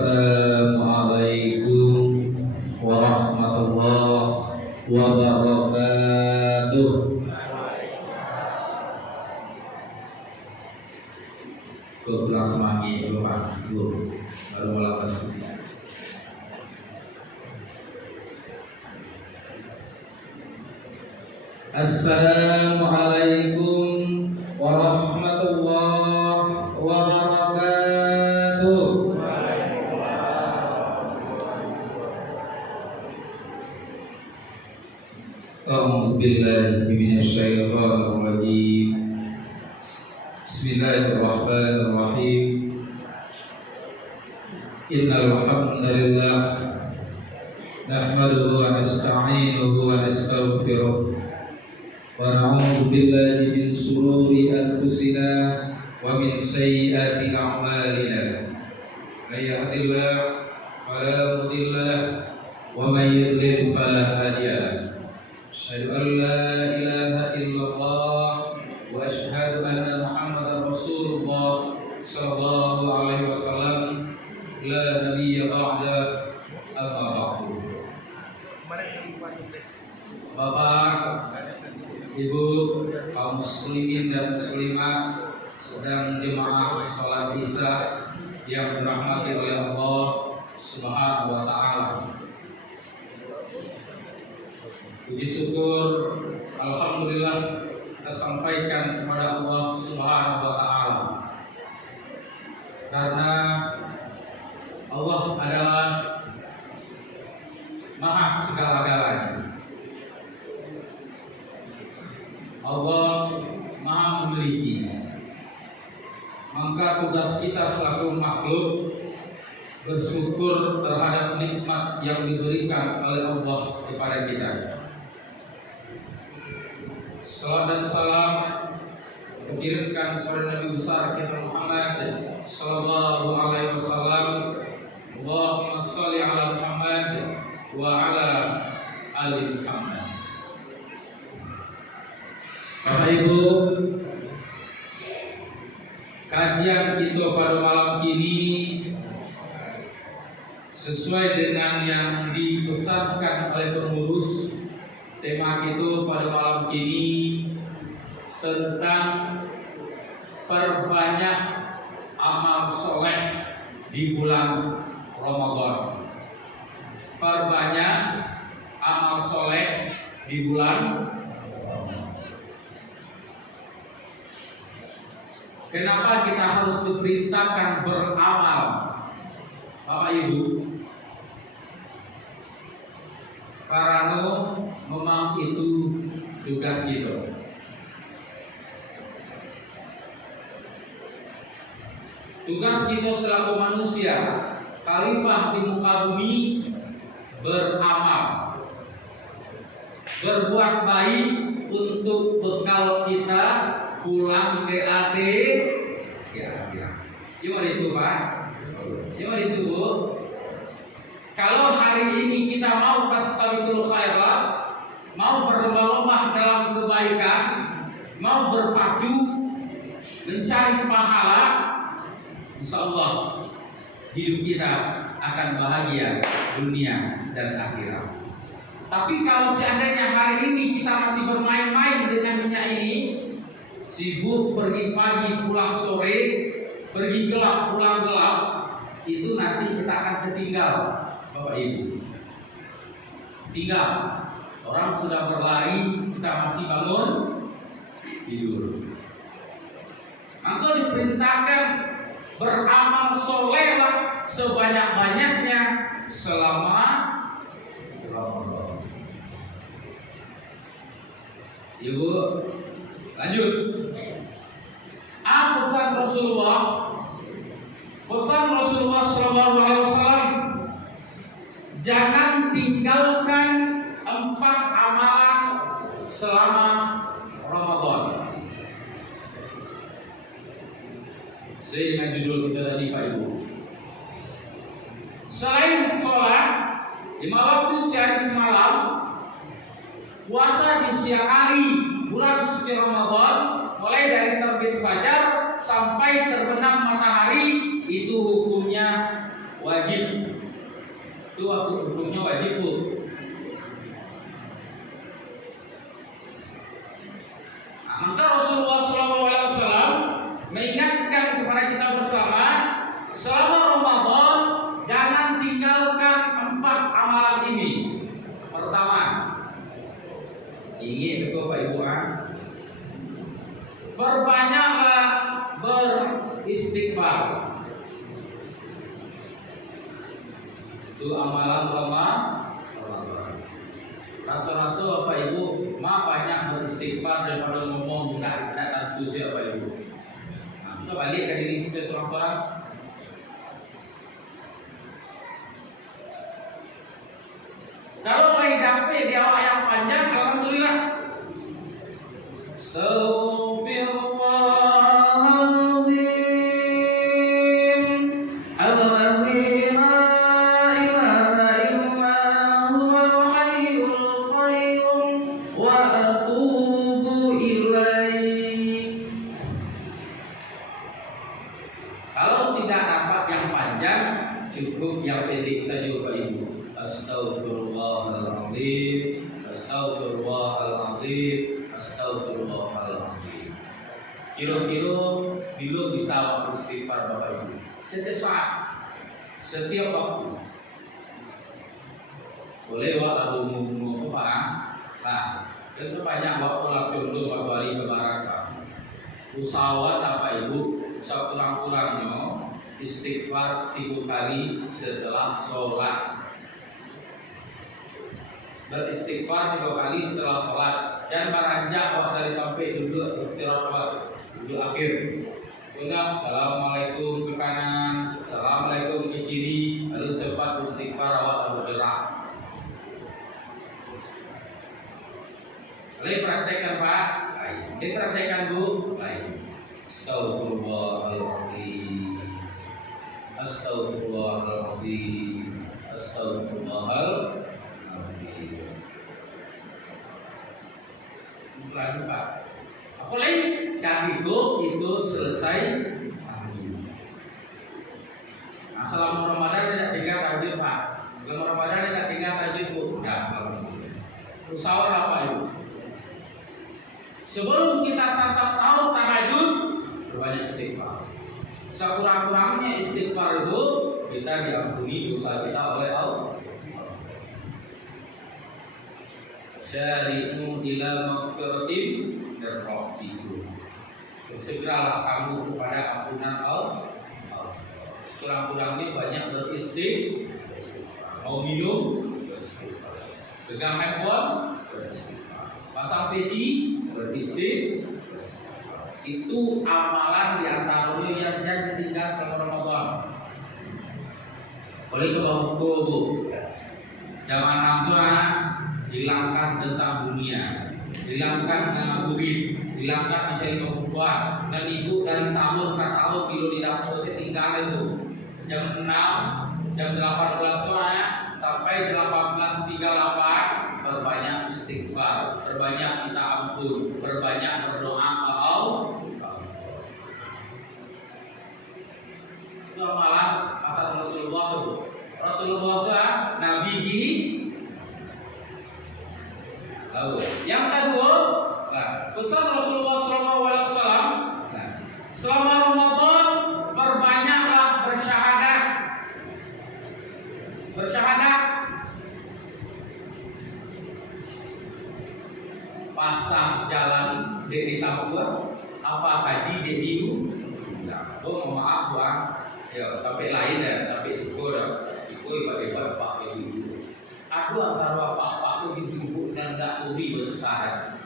Assalamualaikum warahmatullahi wabarakatuh. Kelas magi baru melakukan studi. Assalamualaikum warahmatullahi wabarakatuh. A'udzu billahi minasyaitonir rajim. Bismillahirrahmanirrahim. Innal hamdalillah nahmaduhu wa nasta'inuhu wa nastaghfiruh wa na'udzu billahi min shururi anfusina wa min sayyiati a'malina. May yahdihillahu fala mudilla lahu wa may yudlil fala hadiya lahu. Asyhadu an la ilaha illallah wa asyhadu anna Muhammadar Rasulullah sallallahu alaihi wasallam. La nabiyya ba'da, amma ba'du. Bapak, Ibu, kaum muslimin dan muslimat sedang jemaah salat Isya yang dirahmati oleh Allah Subhanahu wa taala. Puji syukur alhamdulillah kita sampaikan kepada Allah Subhanahu wa taala. Karena Allah adalah Maha segala-galanya. Allah Maha memiliki. Maka tugas kita selaku makhluk bersyukur terhadap nikmat yang diberikan oleh Allah kepada kita. Salam dan salam dikirimkan kepada Nabi besar kita Muhammad sallallahu alaihi wasallam. Allahumma shalli ala Muhammad wa ala ali Muhammad. Bapak Ibu, kajian kita pada malam ini sesuai dengan yang dipesankan oleh pengurus. Tema kita pada malam ini tentang perbanyak amal soleh di bulan Ramadan. Perbanyak amal soleh di bulan Ramadan. Kenapa kita harus diperintahkan beramal, Bapak Ibu? Karena memang itu tugas kita. Tugas kita selaku manusia, khalifah di muka bumi, beramal, berbuat baik untuk bekal kita pulang ke akhir. Ya. Gimana itu Pak? Gimana itu Bu? Kalau hari ini kita mau fastabiqul khairat, mau berlomba-lomba dalam kebaikan, mau berpacu mencari pahala, insyaallah hidup kita akan bahagia dunia dan akhirat. Tapi kalau seandainya hari ini kita masih bermain-main dengan dunia ini, sibuk pergi pagi pulang sore, pergi gelap pulang gelap, itu nanti kita akan ketinggal, Bapak Ibu. Tinggal orang sudah berlari, kita masih bangun tidur. Maka diperintahkan beramal solehlah sebanyak-banyaknya selama Ramadan. Ibu, lanjut. Pesan Rasulullah? Pesan Rasulullah SAW, jangan tinggalkan 4 amalan selama Ramadan. Sesuai dengan judul kita tadi Pak Ibu. Selain sholat 5 waktu sehari semalam, puasa di siang hari bulan suci Ramadan, mulai dari terbit fajar sampai terbenam matahari, itu hukumnya wajib. Itu hukumnya wajib Bu. Maka Rasulullah SAW mengingatkan kepada kita bersama, selama Ramadan jangan tinggalkan 4 amalan ini. Pertama, ingin betul Pak Ibu, perbanyaklah beristighfar. Itu amalan Ramadan. Rasa-rasa Bapak Ibu banyak beristighfar daripada ngomong tidak tentu siapa Ibu. Nah, kita balik ke diri kita seorang-seorang. Kalau lagi dapat di awal yang panjang, alhamdulillah. Cukup yang pendek saja Bapak Ibu. Astagfirullahaladzim, astagfirullahaladzim, astagfirullahaladzim. Kira-kira bila bisa beristighfar Bapak Ibu? Setiap saat, setiap waktu. Boleh waktu umum Pak. Nah, itu banyak waktu lapor dulu waktu hari kebarakah. Usahawan Bapak Ibu, usaha kurang-kurangnya istighfar 3 kali setelah sholat. Beristighfar 3 kali setelah sholat. Dan beranjak waktu dari sampai duduk istirahat, duduk akhir. Punya assalamualaikum ke kanan, assalamualaikum ke kiri, lalu sempat istighfar awak bergerak. Lain praktekkan Pak, lain. Praktekkan Bu, lain. Astagfirullahaladzim. Astagfirullahaladzim, astagfirullahaladzim. Bukan Pak. Apa lain? Dan itu selesai. Nah, selama Ramadan tidak tinggal tahajud Pak. Selama Ramadan tidak tinggal tahajud Bu. Ya, alhamdulillah. Usahawan apa itu? Sebelum kita santap sahur tahajud, berbanyak istighfar. Sekurang-kurangnya istighfar itu kita diampuni dosa kita oleh Allah. Syari'u ila maghfiratin dan rabbikum. Bersegeralah kamu kepada ampunan Allah. Sekurang-kurangnya banyak beristighfar. Mau minum, beristighfar. Pegang handphone, beristighfar. Pasang peci, beristighfar. Itu amalan diantaranya yang jangan tinggal selama Ramadan. Oleh sebab itu Bu, jangan sampai hilangkan tentang dunia, hilangkan ngabuburit, hilangkan mencari kebutuhan. Dan ibu dari sahur ke sahur kilo di dapur saya tinggal itu jam 6, jam 18 sore sampai 18.38. Perbanyak istighfar, perbanyak minta ampun, perbanyak berdoa ke Allah. Itu amalan asal Rasulullah itu. Rasulullah itu Nabi ini. Lalu yang kedua, pesan Rasulullah SAW. Selama Ramadan perbanyaklah bersyahadat. Bersyahadat. Pasang jalan di Tambua, apa saji di Diu. Nah, mohon maaf Bang. Ya, tapi lain ya, tapi syukur ibadah Pak itu. Aku antara Pak itu dijubuk dan tak uri bersyahadat.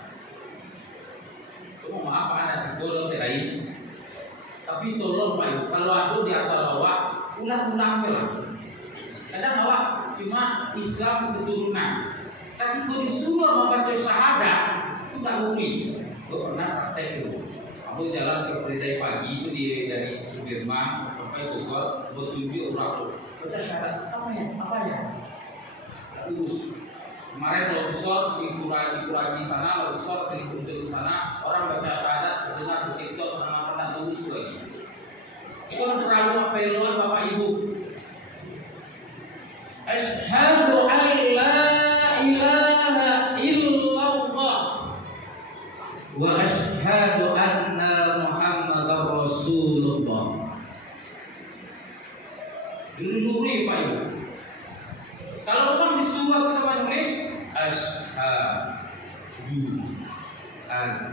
Mohon maaf ada syukur tapi lain. Tapi tolong Pak, kalau aku di antara awak, ulang-ulang lah. Kadang awak cuma Islam keturunan. Tapi kalau disuruh membaca syahadat itu tak uri. Gue pernah praktek itu. Aku jalan ke Peridai pagi itu dari Sudirman sampai Bogor, bertujuh orang baca syahadat. Apa ya? Lurus. Kemarin longsor dikurangi sana, longsor di sana, orang baca syahadat dengar TikTok sama kena lurus lagi. Itu kan terlalu apa Bapak Ibu. Asyhadu an la ilaha illallah wa asyhadu anna Muhammadar Rasulullah. Dulu Pak Ibu. Kalau orang disuruh kita menulis asyhadu an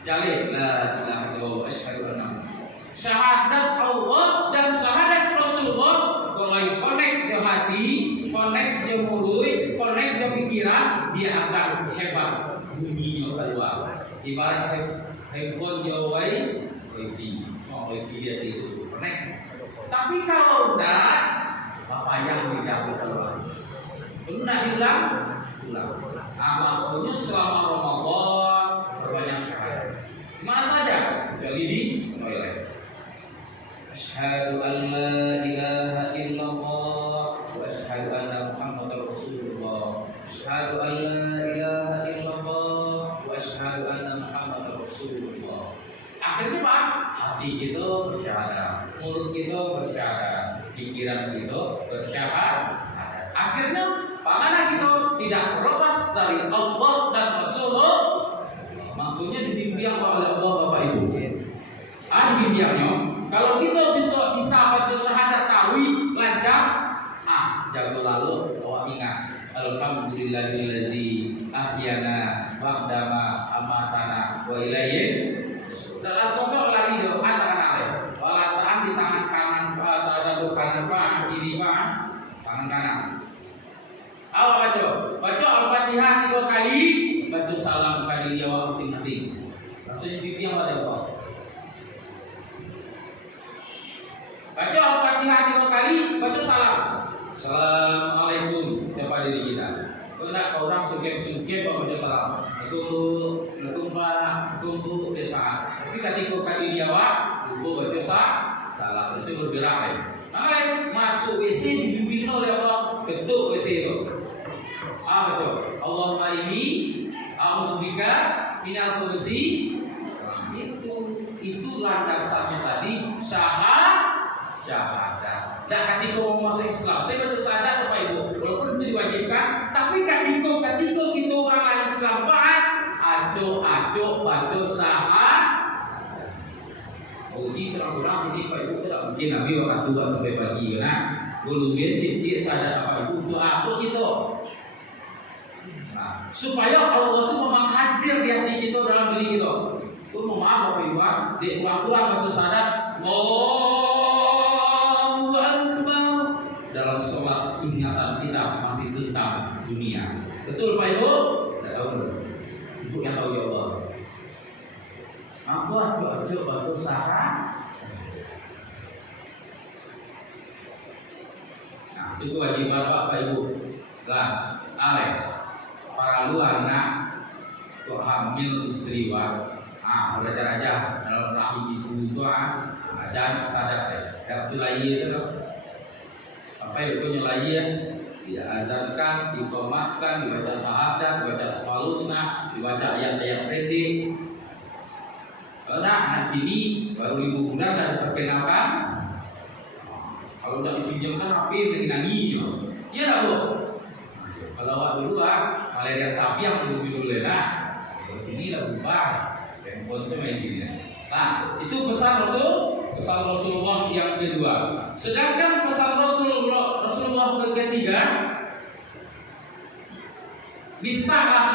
jalil la ilaha illallah wa asyhadu anna syahadat Allah dan syahadat Rasulullah. Kalau connect ke hati, connect ke mulut, connect ke pikiran, dia akan hebat bunyinya keluar. Ibarat handphone jawai, wifi, wifi dia itu connect. Tapi kalau enggak, apa yang tidak keluar? Benar hilang, ulang. Maksudnya selama Ramadan berbanyak syahadat. Mana saja? Kecuali di toilet. Asyhadu an la ilaha illallah wa asyhadu anna Muhammadar Rasulullah. Asyhadu an la ilaha illallah wa asyhadu anna Muhammadar Rasulullah. Akhirnya Pak, hati kita bersyahadat, mulut kita bersyahadat, pikiran kita bersyahadat. Akhirnya panganan kita tidak terlepas dari Allah dan Rasulullah. Maksudnya dibimbing oleh Allah Bapak Ibu. Bimbingnya, kalau kita bisa baca syahadat tauhid lancar, jago lalu bahwa ingat alhamdulillahilladzi ahyana ba'dama amatana wa ilaihi. Dalam sosok lagi doa tangan wala ta'an di tangan kanan atau kanan Pak, kiri Pak, tangan kanan. Awak baca Al-Fatihah 3 kali, baca salam kali jawab masing-masing. Maksudnya bimbing pada Allah. Baca Al-Fatihah 3 kali, baca salam. Assalamualaikum kepada diri kita. Kalau orang suke baca salam. Assalamualaikum Pak, tunggu saat. Tapi ketika kali jawab, baca salam. Itu bergerak. Makanya masuk WC dibimbing oleh Allah, ketuk WC itu. Betul. Allahumma inni a'udzubika minal khubuthi. Itu landasannya tadi syahadat. Dan ketika mau masuk Islam, saya baca syahadat Bapak Ibu, walaupun itu diwajibkan, tapi ketika kita orang Islam Pak, acok baca syahadat. Uji serang-serang ini Pak Ibu tidak mungkin Nabi waktu 2 sampai pagi karena gulubian cik syahadat Bapak Ibu doa apa gitu. Supaya Allah itu memang hadir di hati kita dalam diri kita. Pun maaf Bapak Ibu, di ulang-ulang waktu syahadat, Allahu Akbar. Dalam sholat ingatan kita masih tentang dunia. Betul Pak Ibu? Tidak tahu. Ibu yang tahu ya Allah. Aku acok waktu syahadat. Nah, itu kewajiban Bapak Ibu. Lah, para luar nak kok hamil istri belajar aja dalam rahim ibu itu aja sadar ya mulai itu sampai itu nyulai diazankan, dikomatkan, dibaca syahadat, dibaca asmaul-husna, dibaca ayat-ayat pendek. Karena anak ini baru 5 bulan dan terkenalkan. Kalau udah dipinjamkan HP dengan nangis, ya lah Bu. Kalau waktu dulu malaria tapi yang lebih dulu ini lah berubah handphone saya main gini. Nah itu pesan Rasulullah yang kedua. Sedangkan pesan Rasulullah ketiga, mintalah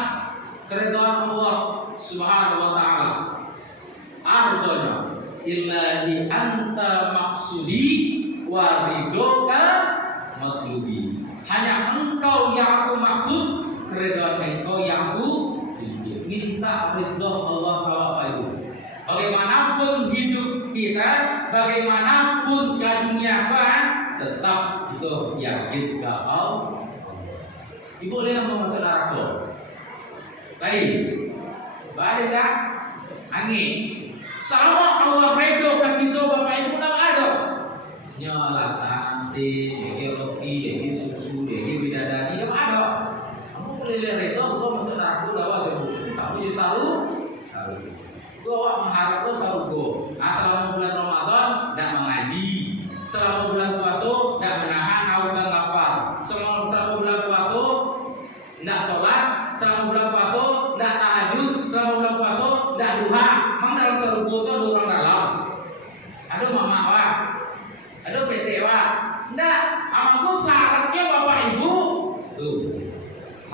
keridhaan Allah Subhanahu wa taala. Ardonya illahi anta maksudi wa ridhoka matlubi. Hanya engkau yang aku maksud, keridhaan engkau yang aku minta ridho Allah Bapak Ibu. Bagaimanapun hidup kita, bagaimanapun kajiannya tetap itu yakin ke Allah. Ibu lihat mau saudara tuh. Baik, balik dah angin. Sama Allah ridho ke kita Bapak Ibu tak ada. Nyala nasi, roti, susu, bidadari yang ada. Kamu boleh lihat itu, aku masuk aku lawat ibu. Sabu saru. Gua mengharap tuh saru go. Selama bulan Ramadan tidak mengaji. Selama bulan puasa tidak menahan haus dan lapar. Selama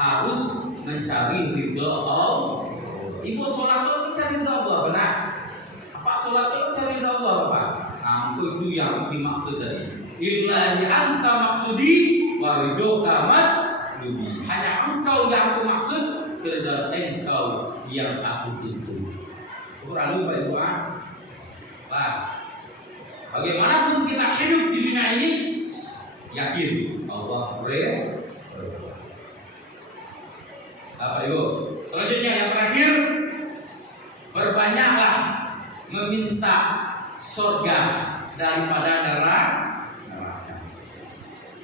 harus mencari ridho Allah. Ibu sholat itu mencari ridho Allah, benar? Apa sholat itu mencari ridho Allah, Pak? Nah, itu yang dimaksud tadi. Ilahi anta maksudi wa ridho kamat lubi. Hanya engkau yang aku maksud, keridhaan engkau yang aku tuntut. Kurang lupa Ibu Pak. Bagaimanapun kita hidup di dunia ini, yakin Allah real. Apa Ibu? Selanjutnya yang terakhir, berbanyaklah meminta surga daripada neraka.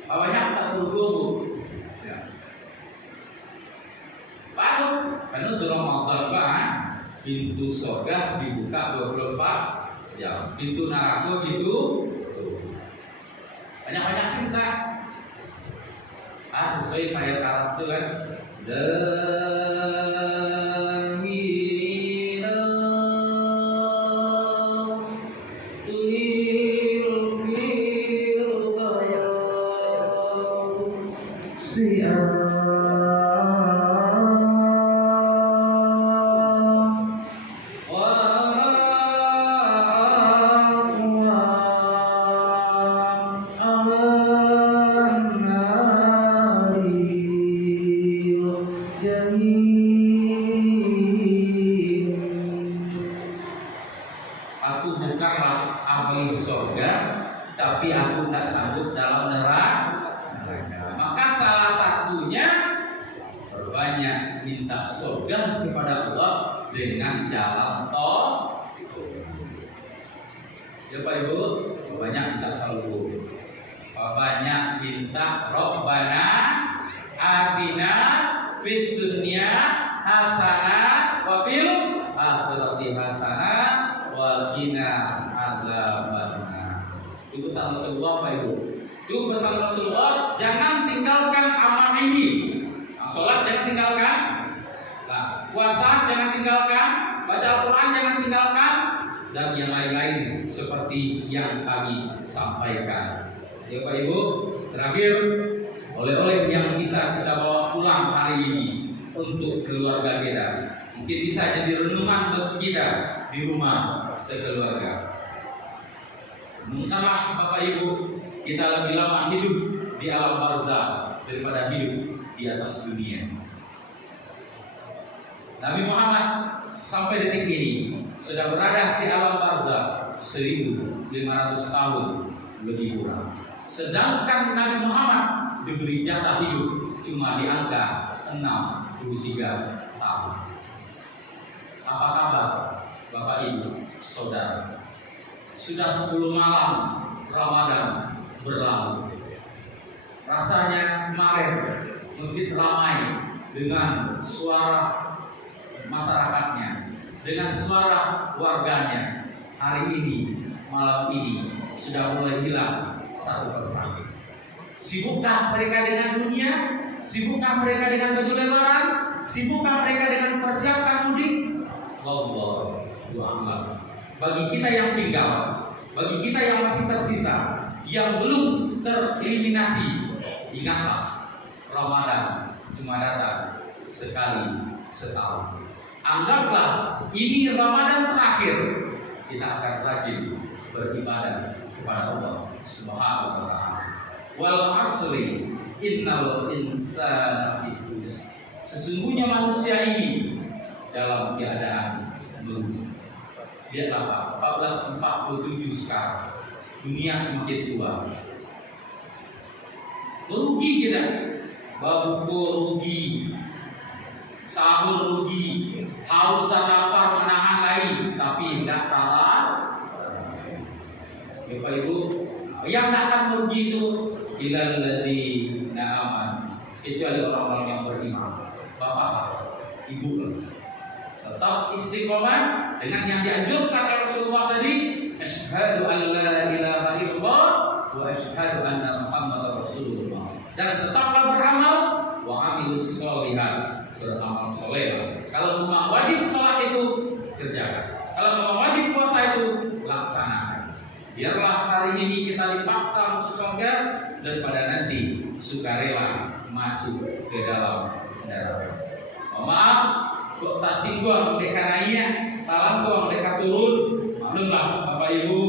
Banyak tak surga Bu? Ya. Baru karena itu Ramadan Pak, pintu surga dibuka 24 jam, pintu neraka gitu. Banyak-banyak cinta. Sesuai saya taraf itu kan. Aku bukanlah ahli surga, tapi aku tak sanggup dalam neraka. Maka salah satunya berbanyak minta surga kepada Allah dengan jalan tol. Ya Pak Ibu, banyak minta salju, banyak minta Rabbana atina fid dunya hasanah wa fil akhirati hasanah wa qina adzabannar. Itu pesan Rasulullah Pak Ibu. Itu pesan Rasulullah, jangan tinggalkan amal ini. Salat jangan tinggalkan. Nah, puasa jangan tinggalkan, baca Al-Qur'an jangan tinggalkan, dan yang lain-lain seperti yang kami sampaikan. Ya Pak Ibu, terakhir oleh-oleh yang bisa kita bawa pulang hari ini untuk keluarga kita. Mungkin bisa jadi renungan bagi kita di rumah sekeluarga. Renungkanlah Bapak Ibu, kita lebih lama hidup di alam barzakh daripada hidup di atas dunia. Nabi Muhammad sampai detik ini sudah berada di alam barzakh 1500 tahun lebih kurang. Sedangkan Nabi Muhammad diberi jatah hidup cuma di angka 63 tahun. Apa kabar Bapak Ibu, Saudara? Sudah 10 malam Ramadan berlalu. Rasanya kemarin masjid ramai dengan suara masyarakatnya, dengan suara warganya. Hari ini, malam ini sudah mulai hilang satu persatu. Sibukkah mereka dengan dunia? Sibukkah mereka dengan baju lebaran? Sibukkah mereka dengan persiapan mudik? Wallahu a'lam. Bagi kita yang tinggal, bagi kita yang masih tersisa, yang belum tereliminasi, ingatlah Ramadan cuma datang sekali setahun. Anggaplah ini Ramadan terakhir, kita akan rajin beribadah kepada Allah Subhanahu wa ta'ala. Wal asri innal insana fi khusr. Sesungguhnya manusia ini dalam keadaan merugi. Lihatlah Pak, 1447 sekarang, dunia semakin tua. Merugi kita, babu rugi, sahur rugi, haus dan lapar menahan lagi, tapi tidak kalah. Bapak Ibu, yang akan merugi itu ilal ladzi na'aman, kecuali orang-orang yang beriman. Bapak, Ibu, tetap istiqomah dengan yang dianjurkan oleh Rasulullah tadi. Asyhadu an la ilaha illallah wa asyhadu anna Muhammadar Rasulullah. Dan tetaplah beramal wa amilus sholihat, beramal soleh. Kalau memang wajib sholat itu kerjakan. Kalau memang wajib puasa itu laksanakan. Biarlah hari ini kita dipaksa masuk surga daripada nanti sukarela masuk ke dalam Maaf, kok tak singgung mereka naik, talang tuang mereka turun. Maklumlah Bapak Ibu,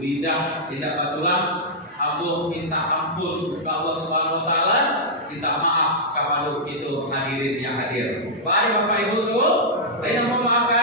lidah tidak batulang. Abu minta ampun kepada Allah Subhanahu Wa Taala, kita maaf kepada itu hadirin yang hadir. Baik Bapak Ibu tuh, saya memaafkan.